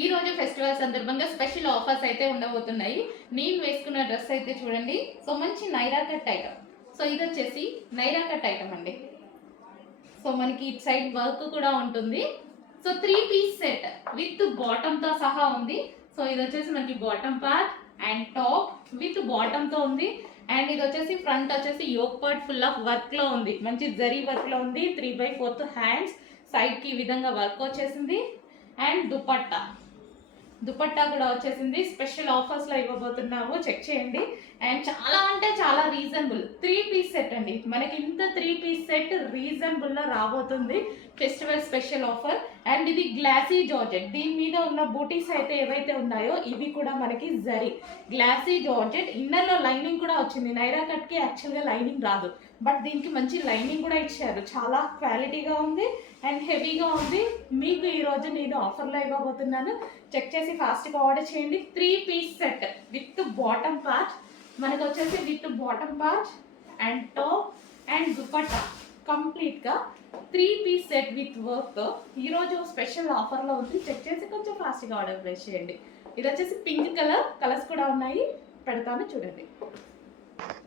ఈ రోజు ఫెస్టివల్ సందర్భంగా స్పెషల్ ఆఫర్స్ అయితే ఉండబోతున్నాయి. నేను వేసుకున్న డ్రెస్ అయితే చూడండి. సో మంచి నైరా కట్ ఐటమ్. సో ఇది వచ్చేసి నైరా కట్ ఐటమ్ అండి. సో మనకి ఇటు సైడ్ వర్క్ కూడా ఉంటుంది. So 3 piece set with bottom తో సహా ఉంది. సో ఇది వచ్చేసి మనకి bottom part and top with bottom తో ఉంది. అండ్ ఇది వచ్చేసి ఫ్రంట్ వచ్చేసి yoke part full of work లో ఉంది. మంచి జరీ వర్క్ లో ఉంది. 3/4 హ్యాండ్స్ సైడ్ కి ఈ విధంగా వర్క్ వచ్చేసింది. అండ్ దుపట్టా కూడా వచ్చేసింది. స్పెషల్ ఆఫర్స్ లో ఇవ్వబోతున్నాము, చెక్ చేయండి. అండ్ చాలా అంటే చాలా రీజనబుల్ 3 పీస్ సెట్ అండి. మనకి ఇంత 3 పీస్ సెట్ రీజనబుల్ లో రాబోతుంది. Festival special offer. అండ్ ఇది గ్లాసీ జార్జెట్. దీని మీద ఉన్న బూటీస్ అయితే ఏవైతే ఉన్నాయో ఇవి కూడా మనకి జరీ గ్లాసీ జార్జెట్. ఇన్నర్ లో లైనింగ్ కూడా వచ్చింది. నైరా కట్ కి యాక్చువల్ గా లైనింగ్ రాదు, బట్ దీనికి మంచి లైనింగ్ కూడా ఇచ్చారు. చాలా క్వాలిటీగా ఉంది అండ్ హెవీగా ఉంది. మీకు ఈ రోజు నేను ఆఫర్లో ఇవ్వబోతున్నాను, చెక్ చేసి ఫాస్ట్గా ఆర్డర్ చేయండి. 3 piece set with bottom part మనకు వచ్చేసి with bottom part and top and dupatta కంప్లీట్గా 3 పీస్ సెట్ విత్ వర్క్తో ఈరోజు స్పెషల్ ఆఫర్లో ఉంది. చెక్ చేసి కొంచెం ఫాస్ట్గా ఆర్డర్ ప్లేస్ చేయండి. ఇది వచ్చేసి పింక్ కలర్స్ కూడా ఉన్నాయి, పెడతాను చూడండి.